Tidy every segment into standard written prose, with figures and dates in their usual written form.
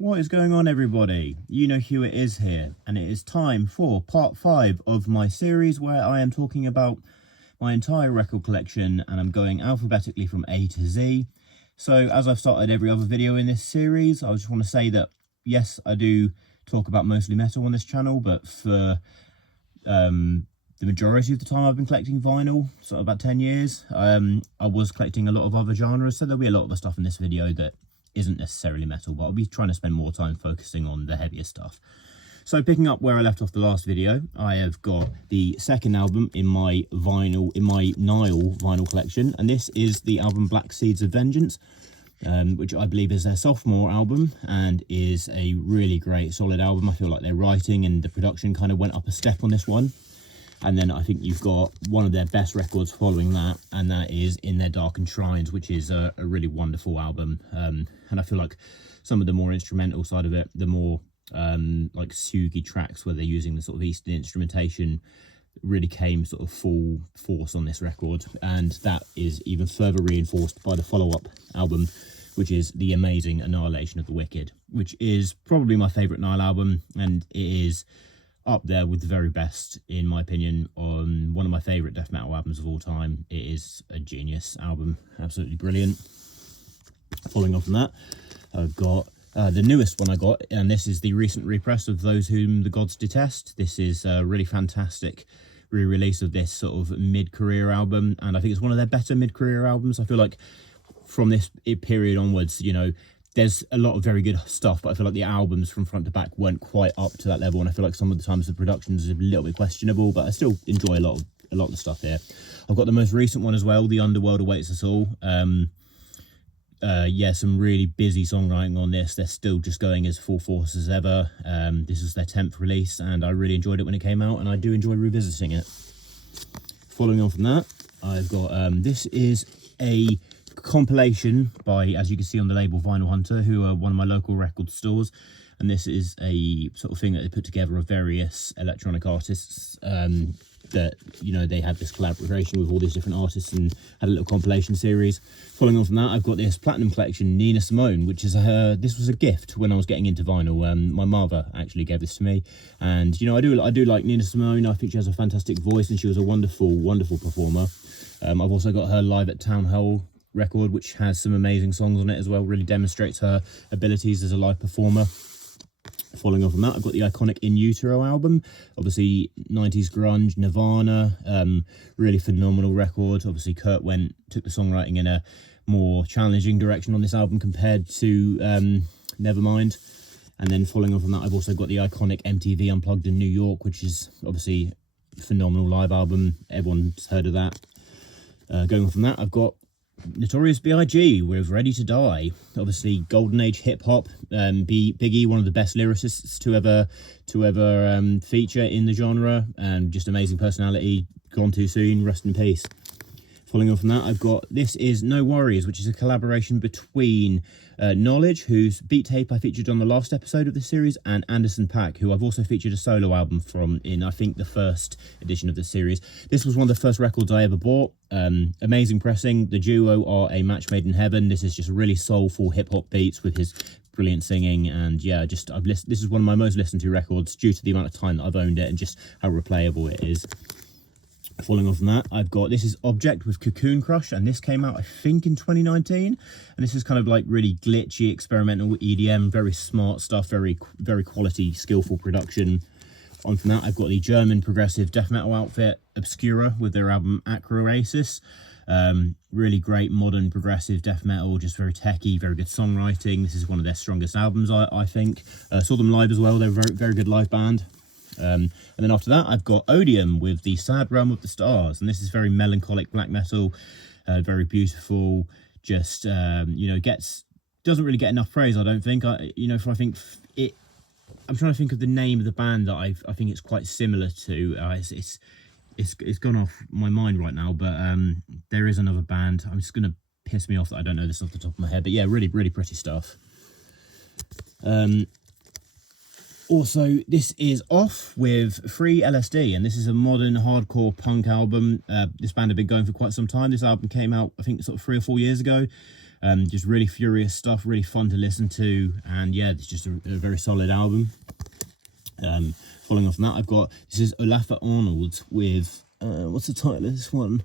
What is going on, everybody? You know who it is here, and it is time for part 5 of my series where I am talking about my entire record collection, and I'm going alphabetically from A to Z. So as I've started every other video in this series, I just want to say that yes, I do talk about mostly metal on this channel, but for the majority of the time I've been collecting vinyl, so about 10 years. I was collecting a lot of other genres, so there'll be a lot of the stuff in this video that isn't necessarily metal, but I'll be trying to spend more time focusing on the heavier stuff. So picking up where I left off the last video, I have got the second album in my Nile vinyl collection, and this is the album Black Seeds of Vengeance, which I believe is their sophomore album and is a really great solid album. I feel like their writing and the production kind of went up a step on this one. And then I think you've got one of their best records following that, and that is In Their Darkened Shrines, which is a really wonderful album. And I feel like some of the more instrumental side of it, the more like Sugi tracks where they're using the sort of Eastern instrumentation, really came sort of full force on this record. And that is even further reinforced by the follow-up album, which is the amazing Annihilation of the Wicked, which is probably my favourite Nile album, and it is up there with the very best, in my opinion, on one of my favourite death metal albums of all time. It is a genius album, absolutely brilliant. Following on from that, I've got the newest one I got, and this is the recent repress of Those Whom the Gods Detest. This is a really fantastic re-release of this sort of mid-career album, and I think it's one of their better mid-career albums. I feel like from this period onwards, you know, there's a lot of very good stuff, but I feel like the albums from front to back weren't quite up to that level, and I feel like some of the times the production is a little bit questionable, but I still enjoy a lot of the stuff here. I've got the most recent one as well, The Underworld Awaits Us All. Yeah, some really busy songwriting on this. They're still just going as full force as ever. This is their 10th release, and I really enjoyed it when it came out, and I do enjoy revisiting it. Following on from that, I've got this is a compilation by, as you can see on the label, Vinyl Hunter, who are one of my local record stores, and this is a sort of thing that they put together of various electronic artists that, you know, they had this collaboration with all these different artists and had a little compilation series. Following on from that, I've got this platinum collection, Nina Simone, which is this was a gift when I was getting into vinyl. My mother actually gave this to me, and you know, I do like Nina Simone. I think she has a fantastic voice, and she was a wonderful performer. I've also got her Live at Town Hall record, which has some amazing songs on it as well, really demonstrates her abilities as a live performer. Following on from that, I've got the iconic In Utero album, obviously 90s grunge, Nirvana, really phenomenal record. Obviously Kurt took the songwriting in a more challenging direction on this album compared to Nevermind. And then following on from that, I've also got the iconic MTV Unplugged in New York, which is obviously a phenomenal live album. Everyone's heard of that. Going on from that, I've got Notorious B.I.G. with Ready to Die, obviously golden age hip hop. Biggie, one of the best lyricists to ever feature in the genre, and just amazing personality. Gone too soon, rest in peace. Following on from that, I've got This Is No Worries, which is a collaboration between Knowledge, whose beat tape I featured on the last episode of this series, and Anderson .Paak, who I've also featured a solo album from in, I think, the first edition of this series. This was one of the first records I ever bought. Amazing pressing. The duo are a match made in heaven. This is just really soulful hip-hop beats with his brilliant singing, and yeah, this is one of my most listened to records due to the amount of time that I've owned it and just how replayable it is. Following on from that, I've got This Is Object with Cocoon Crush, and this came out, I think, in 2019. And this is kind of like really glitchy, experimental EDM, very smart stuff, very quality, skillful production. On from that, I've got the German progressive death metal outfit Obscura with their album Acroasis. Really great modern progressive death metal, just very techy, very good songwriting. This is one of their strongest albums, I think. Saw them live as well. They're a very good live band. And then after that, I've got Odium with the Sad Realm of the Stars, and this is very melancholic black metal, very beautiful. Just you know, doesn't really get enough praise, I don't think. I'm trying to think of the name of the band that I think it's quite similar to. It's gone off my mind right now, but there is another band. I'm just gonna piss me off that I don't know this off the top of my head, but yeah, really pretty stuff. Also, this is Off with Free LSD, and this is a modern hardcore punk album. This band had been going for quite some time. This album came out, I think, sort of 3 or 4 years ago. Just really furious stuff, really fun to listen to, and yeah, it's just a very solid album. Following off from that, I've got, this is Olafur Arnold with, what's the title of this one?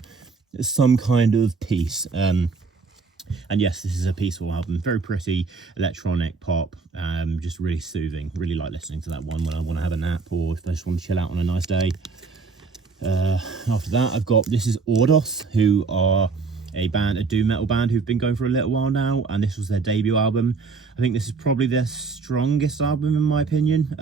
It's Some Kind of Peace. And yes, this is a peaceful album, very pretty electronic pop, just really soothing. Really like listening to that one when I want to have a nap or if I just want to chill out on a nice day. After that, I've got, this is Ordos, who are a doom metal band who've been going for a little while now, and this was their debut album. I think this is probably their strongest album in my opinion.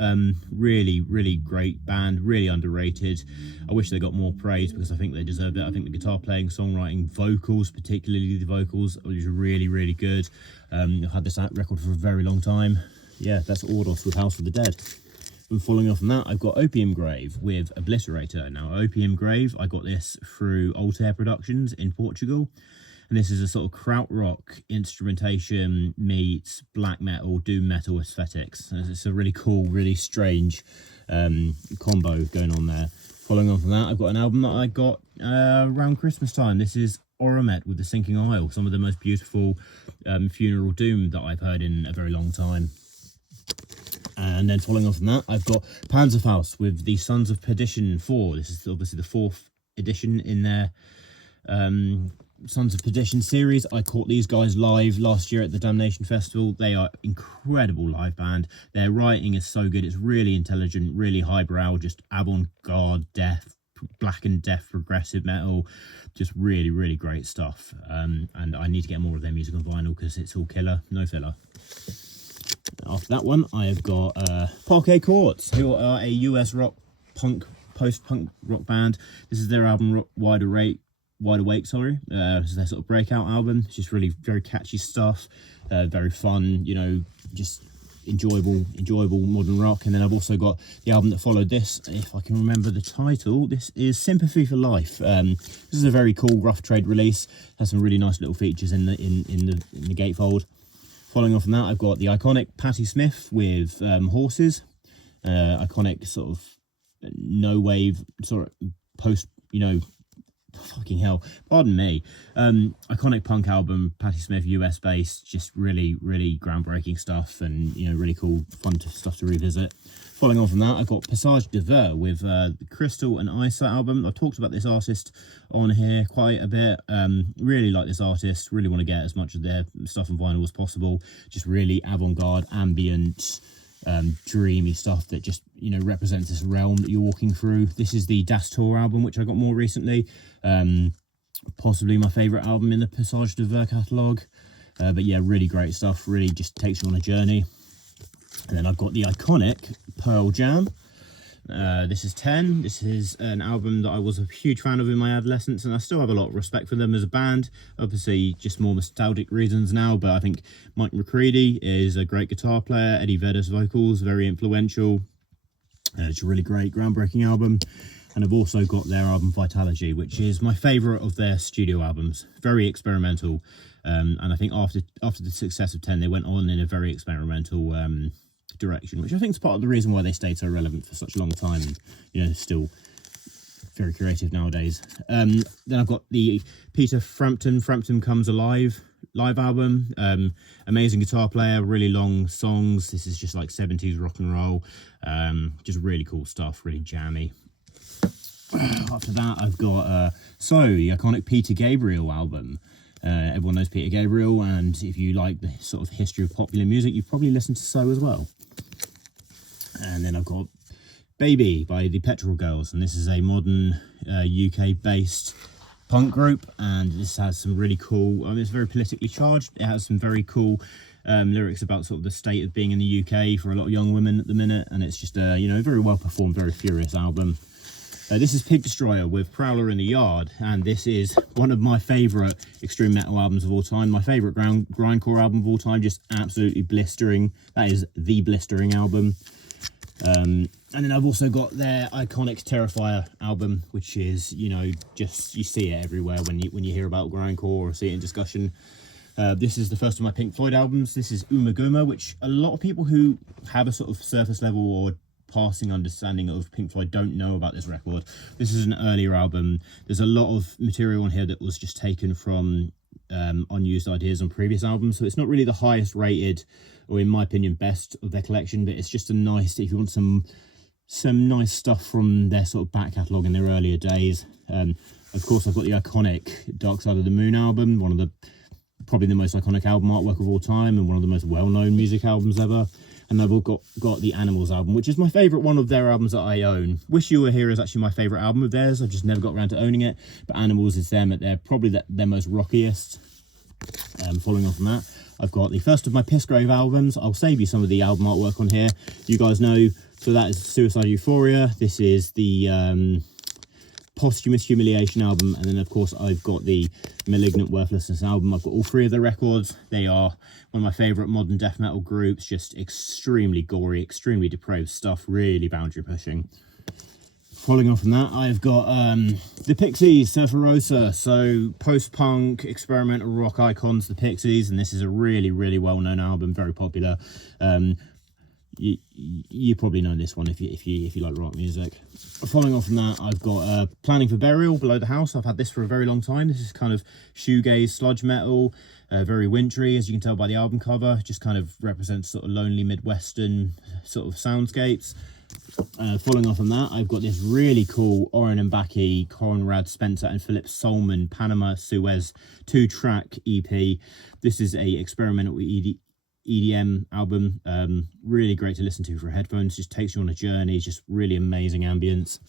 Really great band, really underrated. I wish they got more praise because I think they deserved it. I think the guitar playing, songwriting, vocals, particularly the vocals, was really good. I've had this record for a very long time. Yeah, that's Ordos with House of the Dead. And following off from that, I've got Opium Grave with Obliterator. Now, Opium Grave, I got this through Altair Productions in Portugal. And this is a sort of krautrock instrumentation meets black metal, doom metal aesthetics. And it's a really cool, really strange combo going on there. Following on from that, I've got an album that I got around Christmas time. This is Oromet with The Sinking Isle, some of the most beautiful funeral doom that I've heard in a very long time. And then following on from that, I've got Panzerfaust with the Sons of Perdition 4. This is obviously the 4th edition in their Sons of Perdition series. I caught these guys live last year at the Damnation Festival. They are incredible live band. Their writing is so good. It's really intelligent, really highbrow, just avant-garde, death, black and death progressive metal. Just really great stuff. And I need to get more of their music on vinyl because it's all killer, no filler. After that one, I have got Parquet Courts, who are a US rock punk, post-punk rock band. This is their album Wide Awake. This is their sort of breakout album. It's just really very catchy stuff, very fun, you know, just enjoyable modern rock. And then I've also got the album that followed this, if I can remember the title. This is Sympathy for Life. This is a very cool rough trade release. Has some really nice little features in the gatefold. Following on from that, I've got the iconic Patti Smith with Horses. Iconic sort of no wave sort of post, you know, fucking hell, pardon me. Iconic punk album, Patti Smith, US based, just really groundbreaking stuff, and you know, really cool, fun stuff to revisit. Following on from that, I've got Passage de Ver with the Crystal and Isa album. I've talked about this artist on here quite a bit. Really like this artist, really want to get as much of their stuff on vinyl as possible. Just really avant-garde, ambient, dreamy stuff that just, you know, represents this realm that you're walking through. This is the Das Tour album, which I got more recently. Possibly my favourite album in the Passage de Ver catalogue. But yeah, really great stuff, really just takes you on a journey. And then I've got the iconic Pearl Jam. This is 10. This is an album that I was a huge fan of in my adolescence, and I still have a lot of respect for them as a band. Obviously, just more nostalgic reasons now, but I think Mike McCready is a great guitar player. Eddie Vedder's vocals, very influential. It's a really great, groundbreaking album. And I've also got their album Vitalogy, which is my favourite of their studio albums. Very experimental. And I think after the success of 10, they went on in a very experimental direction, which I think is part of the reason why they stayed so relevant for such a long time, and you know, still very creative nowadays. Then I've got the Peter Frampton Comes Alive live album. Amazing guitar player, really long songs. This is just like 70s rock and roll. Just really cool stuff, really jammy. After that, I've got the iconic Peter Gabriel album. Everyone knows Peter Gabriel, and if you like the sort of history of popular music, you've probably listened to So as well. And then I've got Baby by the Petrol Girls, and this is a modern UK-based punk group, and this has some really cool, it's very politically charged. It has some very cool lyrics about sort of the state of being in the UK for a lot of young women at the minute, and it's just a, you know, very well performed, very furious album. This is Pig Destroyer with Prowler in the Yard, and this is one of my favourite extreme metal albums of all time. My favourite grindcore album of all time, just absolutely blistering. That is the blistering album. And then I've also got their iconic Terrifier album, which is, you know, just, you see it everywhere when you hear about grindcore or see it in discussion. This is the first of my Pink Floyd albums. This is Umaguma, which a lot of people who have a sort of surface level or passing understanding of Pink Floyd don't know about this record. This is an earlier album. There's a lot of material on here that was just taken from unused ideas on previous albums. So it's not really the highest rated, or in my opinion, best of their collection, but it's just a nice, if you want some nice stuff from their sort of back catalogue in their earlier days. Of course, I've got the iconic Dark Side of the Moon album, one of the probably the most iconic album artwork of all time, and one of the most well-known music albums ever. And I've got the Animals album, which is my favourite one of their albums that I own. Wish You Were Here is actually my favourite album of theirs. I've just never got around to owning it. But Animals is them at their most rockiest. Following on from that, I've got the first of my Pissgrave albums. I'll save you some of the album artwork on here. You guys know, so that is Suicide Euphoria. This is the Posthumous Humiliation album, and then of course I've got the Malignant Worthlessness album. I've got all three of their records. They are one of my favourite modern death metal groups, just extremely gory, extremely depraved stuff, really boundary pushing. Following on from that, I've got the Pixies, Surfer Rosa, so post-punk experimental rock icons, the Pixies, and this is a really well-known album, very popular. You probably know this one if you like rock music. Following on from that, I've got Planning for Burial, Below the House. I've had this for a very long time. This is kind of shoegaze, sludge metal, very wintry, as you can tell by the album cover. Just kind of represents sort of lonely Midwestern sort of soundscapes. Following on from that, I've got this really cool Oren and Baki, Conrad Spencer and Philip Solman Panama Suez 2-track EP. This is a experimental EDM album, really great to listen to for headphones, just takes you on a journey, just really amazing ambience.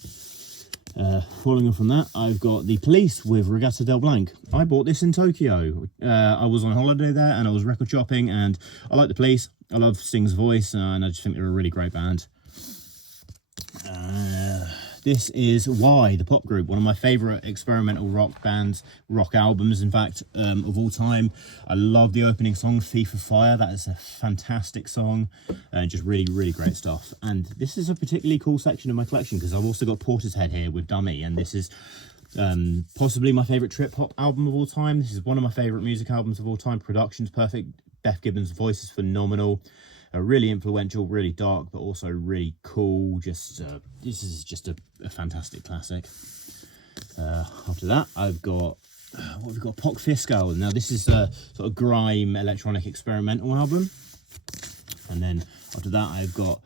Following on from that, I've got The Police with Regatta del Blanc. I bought this in Tokyo. I was on holiday there and I was record shopping, and I like The Police. I love Sting's voice, and I just think they're a really great band. This is Why, the pop group, one of my favourite experimental rock bands, rock albums, in fact, of all time. I love the opening song, Thief of Fire. That is a fantastic song, just really great stuff. And this is a particularly cool section of my collection, because I've also got Portishead here with Dummy, and this is possibly my favourite trip-hop album of all time. This is one of my favourite music albums of all time. Production's perfect, Beth Gibbons' voice is phenomenal. Really influential, really dark, but also really cool. Just this is just a fantastic classic. After that, I've got what have we got? Poc Fiscal. Now this is a sort of grime electronic experimental album. And then after that, I've got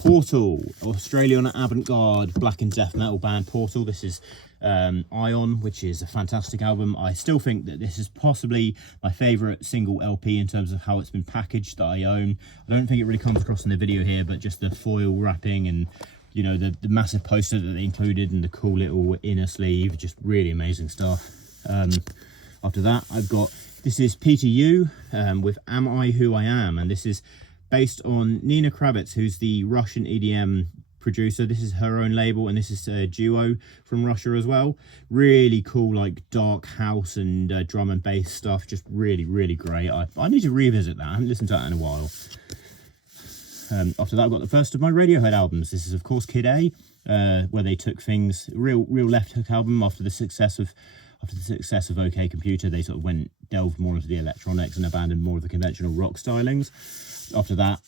Portal, Australian avant-garde black and death metal band Portal. This is Ion, which is a fantastic album. I still think that this is possibly my favourite single LP in terms of how it's been packaged that I own. I don't think it really comes across in the video here, but just the foil wrapping and, you know, the massive poster that they included and the cool little inner sleeve, just really amazing stuff. After that, I've got, this is PTU with Am I Who I Am, and this is based on Nina Kravitz, who's the Russian EDM producer. This is her own label, and this is a duo from Russia as well. Really cool, like dark house and drum and bass stuff. Just really great. I need to revisit that. I haven't listened to that in a while. After that, I've got the first of my Radiohead albums. This is of course Kid A, where they took things real left hook album after the success of OK Computer. They sort of delved more into the electronics and abandoned more of the conventional rock stylings. After that,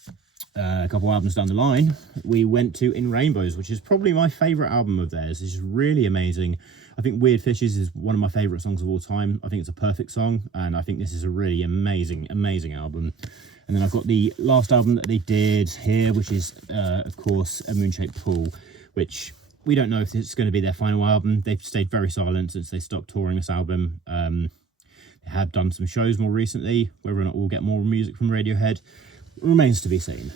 a couple albums down the line, we went to In Rainbows, which is probably my favourite album of theirs. It's just really amazing. I think Weird Fishes is one of my favourite songs of all time. I think it's a perfect song, and I think this is a really amazing album. And then I've got the last album that they did here, which is, of course, A Moonshaped Pool, which we don't know if it's going to be their final album. They've stayed very silent since they stopped touring this album. They have done some shows more recently. Whether or not we'll get more music from Radiohead remains to be seen.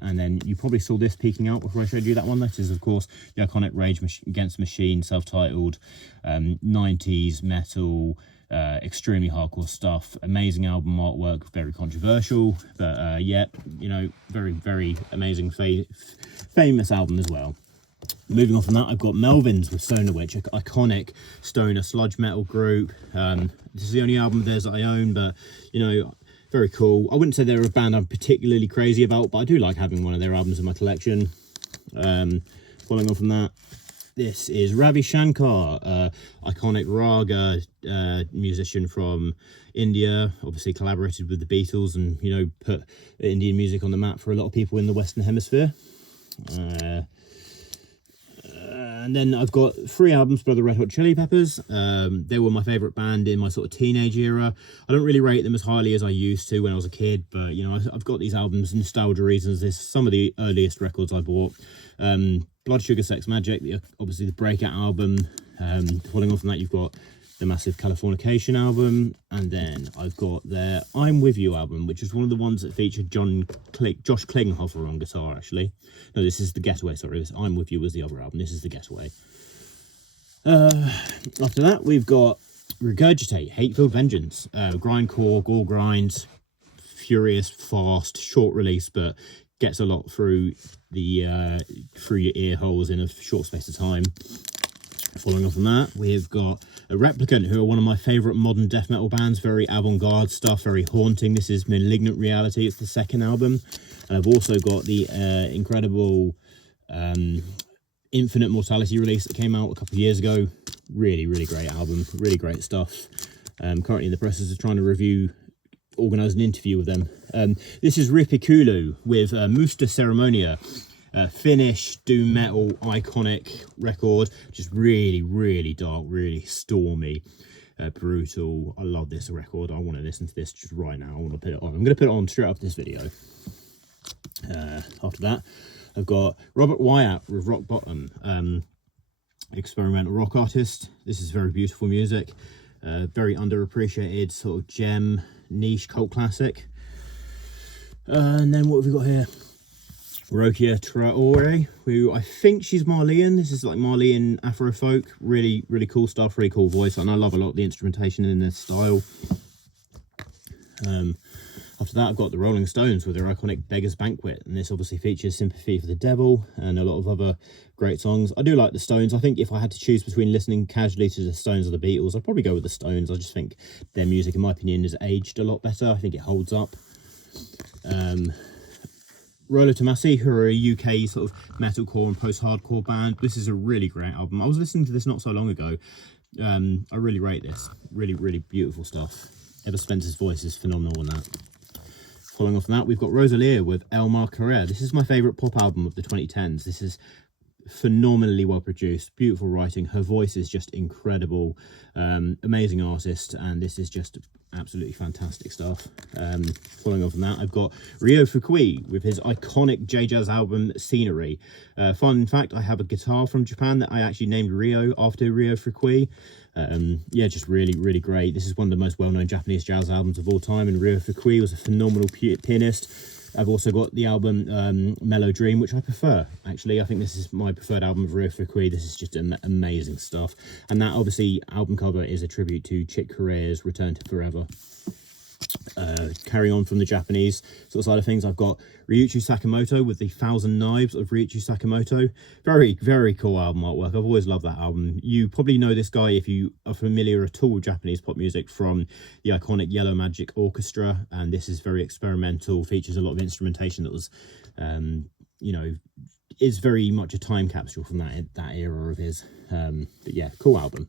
And then you probably saw this peeking out before I showed you that one. That is, of course, the iconic Rage Against the Machine, self-titled, 90s metal, extremely hardcore stuff. Amazing album artwork, very controversial, but yeah, you know, very amazing, famous album as well. Moving on from that, I've got Melvins with Stoner Witch, an iconic stoner sludge metal group. This is the only album of theirs that I own, but, you know, very cool. I wouldn't say they're a band I'm particularly crazy about, but I do like having one of their albums in my collection. Following on from that, this is Ravi Shankar, iconic raga musician from India, obviously collaborated with the Beatles and, you know, put Indian music on the map for a lot of people in the Western Hemisphere. And then I've got 3 albums by the Red Hot Chili Peppers. They were my favourite band in my sort of teenage era. I don't really rate them as highly as I used to when I was a kid, but, you know, I've got these albums, nostalgia reasons. This is some of the earliest records I bought. Blood Sugar Sex Magic, obviously the Breakout album. Following on from that, you've got the massive Californication album, and then I've got their I'm With You album, which is one of the ones that featured Josh Klinghoffer on guitar, actually. No, this is the Getaway, sorry. This I'm With You was the other album. This is the Getaway. After that, we've got Regurgitate, Hate-Filled Vengeance, grindcore, gore grind, furious, fast, short release, but gets a lot through the through your ear holes in a short space of time. Following on from that, we've got a Replicant, who are one of my favourite modern death metal bands. Very avant-garde stuff, very haunting. This is Malignant Reality. It's the 2nd album. And I've also got the incredible Infinite Mortality release that came out a couple of years ago. Really, really great album. Really great stuff. Currently in the process of trying to organise an interview with them. This is Ripikulu with Musta Ceremonia. Finnish doom metal iconic record, just really, really dark, really stormy, brutal. I love this record. I want to listen to this just right now. I want to put it on. I'm going to put it on straight after this video. After that, I've got Robert Wyatt with Rock Bottom, experimental rock artist. This is very beautiful music, very underappreciated sort of gem, niche cult classic. And then what have we got here? Rokia Traore, who I think she's Marleyan. This is like Marleyan Afrofolk. Really, really cool stuff, really cool voice. And I love a lot of the instrumentation in their style. After that, I've got the Rolling Stones with their iconic Beggar's Banquet. And this obviously features Sympathy for the Devil and a lot of other great songs. I do like the Stones. I think if I had to choose between listening casually to the Stones or the Beatles, I'd probably go with the Stones. I just think their music, in my opinion, has aged a lot better. I think it holds up. Rolo Tomasi, who are a UK sort of metalcore and post-hardcore band. This is a really great album. I was listening to this not so long ago. I really rate this. Really, really beautiful stuff. Ever Spencer's voice is phenomenal on that. Following off from that, we've got Rosalia with El Mar Carrera. This is my favourite pop album of the 2010s. This is phenomenally well produced, beautiful writing. Her voice is just incredible. Amazing artist, and this is just absolutely fantastic stuff. Following on from that, I've got Ryo Fukui with his iconic J-Jazz album Scenery. Fun fact, I have a guitar from Japan that I actually named Ryo after Ryo Fukui. Yeah, just really, really great. This is one of the most well-known Japanese jazz albums of all time, and Ryo Fukui was a phenomenal pianist. I've also got the album Mellow Dream, which I prefer, actually. I think this is my preferred album of Ryo Fukui. This is just amazing stuff. And that, obviously, album cover is a tribute to Chick Corea's Return to Forever. Carrying on from the Japanese sort of side of things, I've got Ryuichi Sakamoto with the 1,000 Knives of Ryuichi Sakamoto. Very, very cool album artwork. I've always loved that album. You probably know this guy if you are familiar at all with Japanese pop music from the iconic Yellow Magic Orchestra, and this is very experimental, features a lot of instrumentation that was, you know, is very much a time capsule from that era of his. But yeah, cool album.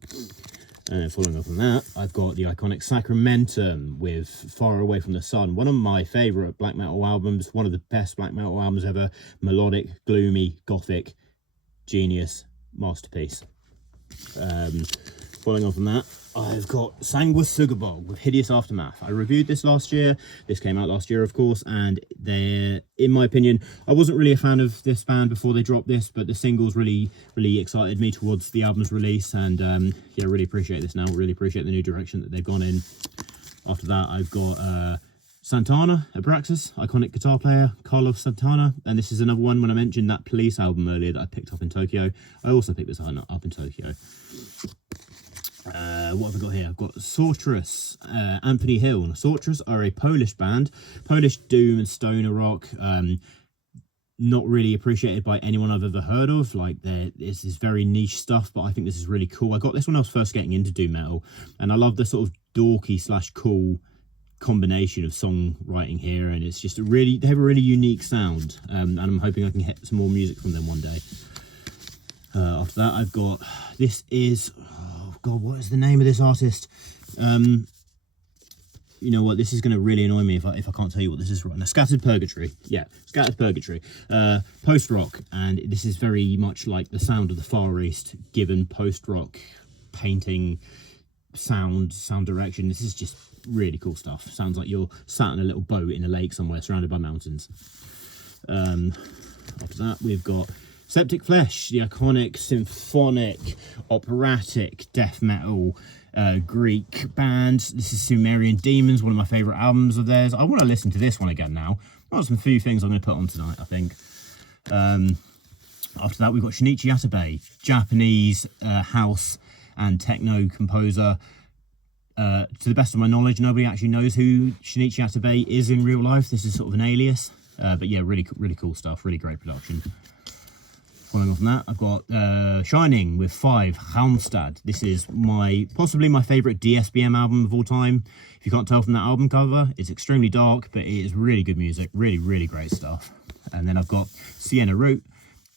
And then following up on that, I've got the iconic Sacramentum with Far Away from the Sun, one of my favourite black metal albums, one of the best black metal albums ever. Melodic, gloomy, gothic, genius, masterpiece. Following on from that, I've got Sanguis Sugabog with Hideous Aftermath. I reviewed this last year. This came out last year, of course, and they're, in my opinion, I wasn't really a fan of this band before they dropped this, but the singles really, really excited me towards the album's release, and yeah, really appreciate this now. Really appreciate the new direction that they've gone in. After that, I've got Santana, Abraxas, iconic guitar player, Carlos Santana, and this is another one. When I mentioned that Police album earlier that I picked up in Tokyo, I also picked this one up in Tokyo. What have I got here? I've got Sortress, Anthony Hill. Sortress are a Polish band, Polish doom and stoner rock. Not really appreciated by anyone I've ever heard of. Like, this is very niche stuff, but I think this is really cool. I got this when I was first getting into doom metal, and I love the sort of dorky / cool combination of songwriting here, and it's just they have a really unique sound, and I'm hoping I can get some more music from them one day. After that, I've got, this is, oh god, what is the name of this artist? you know what, this is going to really annoy me if I can't tell you what this is right now. Scattered Purgatory. Yeah, Scattered Purgatory. Post-rock, and this is very much like the sound of the Far East, given post-rock painting sound direction. This is just really cool stuff. Sounds like you're sat in a little boat in a lake somewhere surrounded by mountains. After that, we've got Septic Flesh, the iconic symphonic operatic death metal Greek band. This is Sumerian Demons, one of my favourite albums of theirs. I want to listen to this one again now. I've got some few things I'm going to put on tonight, I think. After that, we've got Shinichi Atabe, Japanese house and techno composer. To the best of my knowledge, nobody actually knows who Shinichi Atabe is in real life. This is sort of an alias. But yeah, really cool stuff, really great production. Following on from that, I've got Shining with 5, Halmstad. This is possibly my favourite DSBM album of all time. If you can't tell from that album cover, it's extremely dark, but it is really good music, really great stuff. And then I've got Sienna Root.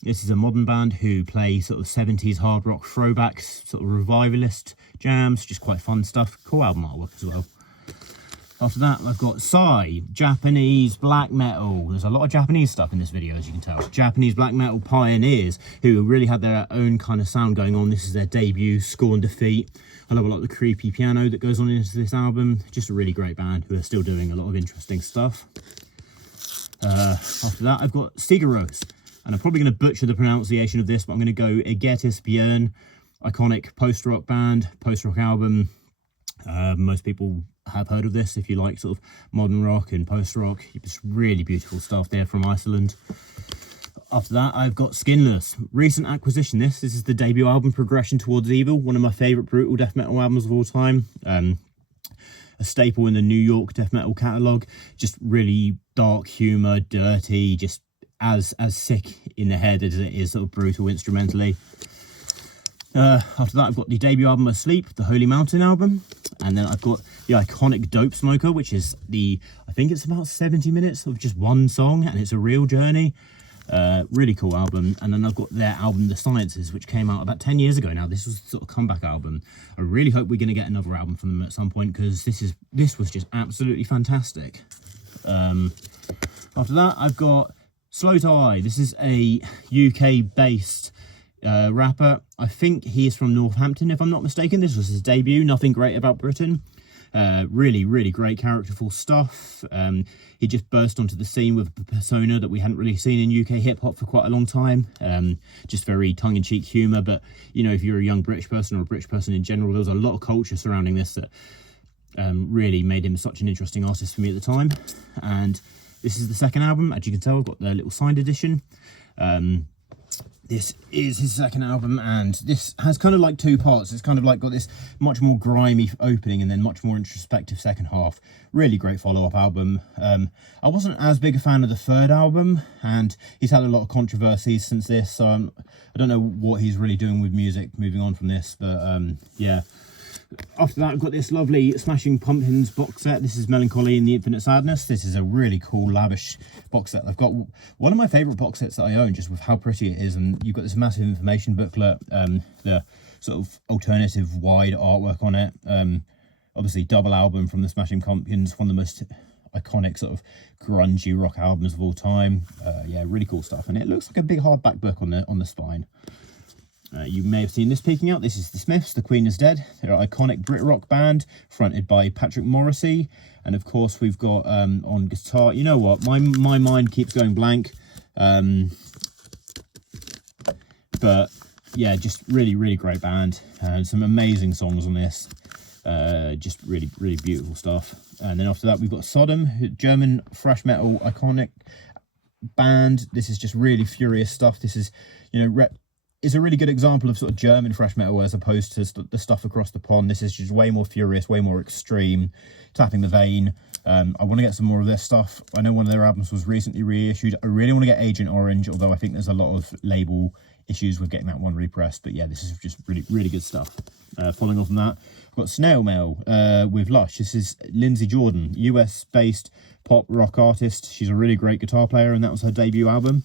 This is a modern band who play sort of 70s hard rock throwbacks, sort of revivalist jams, just quite fun stuff. Cool album artwork as well. After that, I've got Psy, Japanese black metal. There's a lot of Japanese stuff in this video, as you can tell. Japanese black metal pioneers who really had their own kind of sound going on. This is their debut, Scorn Defeat. I love a lot of the creepy piano that goes on into this album. Just a really great band who are still doing a lot of interesting stuff. After that, I've got Sigaros. And I'm probably going to butcher the pronunciation of this, but I'm going to go Egetis Björn, iconic post-rock band, post-rock album. Most people have heard of this if you like sort of modern rock and post-rock. It's really beautiful stuff there from Iceland. After that, I've got Skinless. Recent acquisition this. This is the debut album, Progression Towards Evil, one of my favourite brutal death metal albums of all time. A staple in the New York death metal catalogue. Just really dark humour, dirty, just as sick in the head as it is sort of brutal instrumentally. After that, I've got the debut album Asleep, the Holy Mountain album, and then I've got the iconic Dope Smoker, which is I think it's about 70 minutes of just one song, and it's a real journey. Really cool album. And then I've got their album The Sciences, which came out about 10 years ago now. This was sort of comeback album. I really hope we're going to get another album from them at some point, because this was just absolutely fantastic. After that, I've got Slow to Eye. This is a UK based rapper. I think he is from Northampton, if I'm not mistaken. This was his debut. Nothing Great About Britain. Really great characterful stuff. He just burst onto the scene with a persona that we hadn't really seen in UK hip-hop for quite a long time. Just very tongue-in-cheek humour, but you know, if you're a young British person or a British person in general, there was a lot of culture surrounding this that really made him such an interesting artist for me at the time. And this is the second album. As you can tell, I've got the little signed edition. This is his second album, and this has kind of like two parts. It's kind of like got this much more grimy opening and then much more introspective second half. Really great follow-up album. I wasn't as big a fan of the third album, and he's had a lot of controversies since this, so I don't know what he's really doing with music moving on from this, but yeah. After that, I've got this lovely Smashing Pumpkins box set. This is Melancholy and the Infinite Sadness. This is a really cool, lavish box set. I've got one of my favourite box sets that I own, just with how pretty it is. And you've got this massive information booklet, the sort of alternative wide artwork on it. Obviously, double album from the Smashing Pumpkins, one of the most iconic sort of grungy rock albums of all time. Yeah, really cool stuff. And it looks like a big hardback book on the spine. You may have seen this peeking out. This is the Smiths, The Queen is Dead. They're an iconic Brit rock band fronted by Patrick Morrissey. And of course, we've got on guitar, you know what, my mind keeps going blank. But yeah, just really great band. And some amazing songs on this. Just really beautiful stuff. And then after that, we've got Sodom, German thrash metal iconic band. This is just really furious stuff. This is, you know, is a really good example of sort of German thrash metal as opposed to the stuff across the pond. This is just way more furious, way more extreme, tapping the vein. I want to get some more of their stuff. I know one of their albums was recently reissued. I really want to get Agent Orange, although I think there's a lot of label issues with getting that one repressed. But yeah, this is just really good stuff. Following on from that, I've got Snail Mail with Lush. This is Lindsay Jordan, US-based pop rock artist. She's a really great guitar player, and that was her debut album.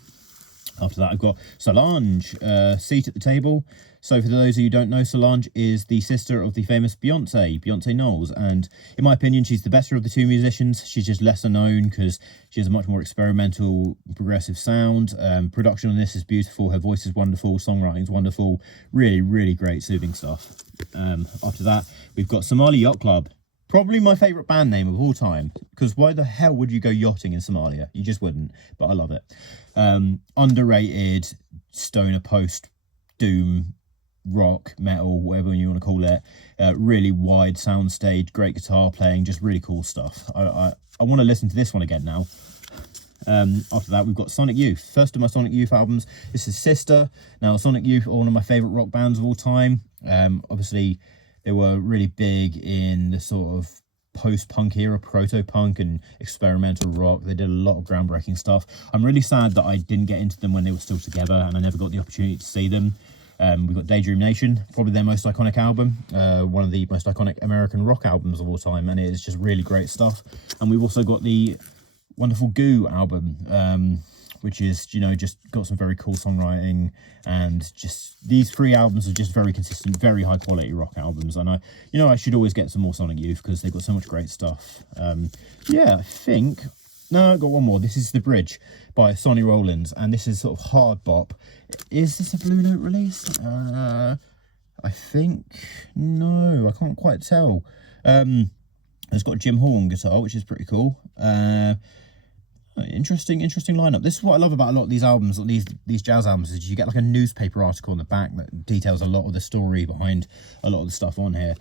After that, I've got Solange, Seat at the Table. So for those of you who don't know, Solange is the sister of the famous Beyonce Knowles. And in my opinion, she's the better of the two musicians. She's just lesser known because she has a much more experimental, progressive sound. Production on this is beautiful. Her voice is wonderful. Songwriting is wonderful. Really, really great, soothing stuff. After that, we've got Somali Yacht Club. Probably my favourite band name of all time, because why the hell would you go yachting in Somalia? You just wouldn't, but I love it. Underrated stoner post doom rock metal, whatever you want to call it. Really wide soundstage, great guitar playing, just really cool stuff. I want to listen to this one again now. After that, we've got Sonic Youth, first of my Sonic Youth albums. This is Sister. Now, Sonic Youth are one of my favourite rock bands of all time. Obviously, they were really big in the sort of post-punk era, proto-punk and experimental rock. They did a lot of groundbreaking stuff. I'm really sad that I didn't get into them when they were still together, and I never got the opportunity to see them. We've got Daydream Nation, probably their most iconic album, one of the most iconic American rock albums of all time, and it is just really great stuff. And we've also got the wonderful Goo album, which is, you know, just got some very cool songwriting, and just these three albums are just very consistent, very high quality rock albums. And I should always get some more Sonic Youth because they've got so much great stuff. Yeah, I think, no, I've got one more. This is The Bridge by Sonny Rollins, and this is sort of hard bop. Is this a Blue Note release? I think, no, I can't quite tell. It's got Jim Hall on guitar, which is pretty cool. Interesting lineup. This is what I love about a lot of these albums, these jazz albums, is you get like a newspaper article on the back that details a lot of the story behind a lot of the stuff on here.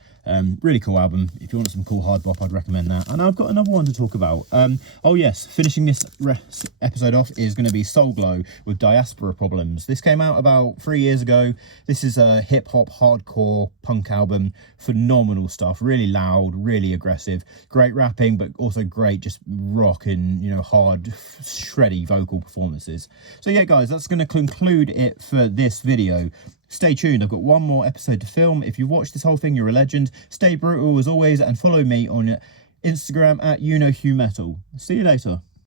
Really cool album. If you want some cool hard bop, I'd recommend that. And I've got another one to talk about. Oh yes, finishing this episode off is going to be Soul Glow with Diaspora Problems. This came out about 3 years ago. This is a hip hop hardcore punk album. Phenomenal stuff. Really loud, really aggressive. Great rapping, but also great just rock and, you know, hard, shreddy vocal performances. So yeah, guys, that's going to conclude it for this video. Stay tuned, I've got one more episode to film. If you watched this whole thing, you're a legend. Stay brutal as always, and follow me on Instagram at YouKnowHughMetal. See you later.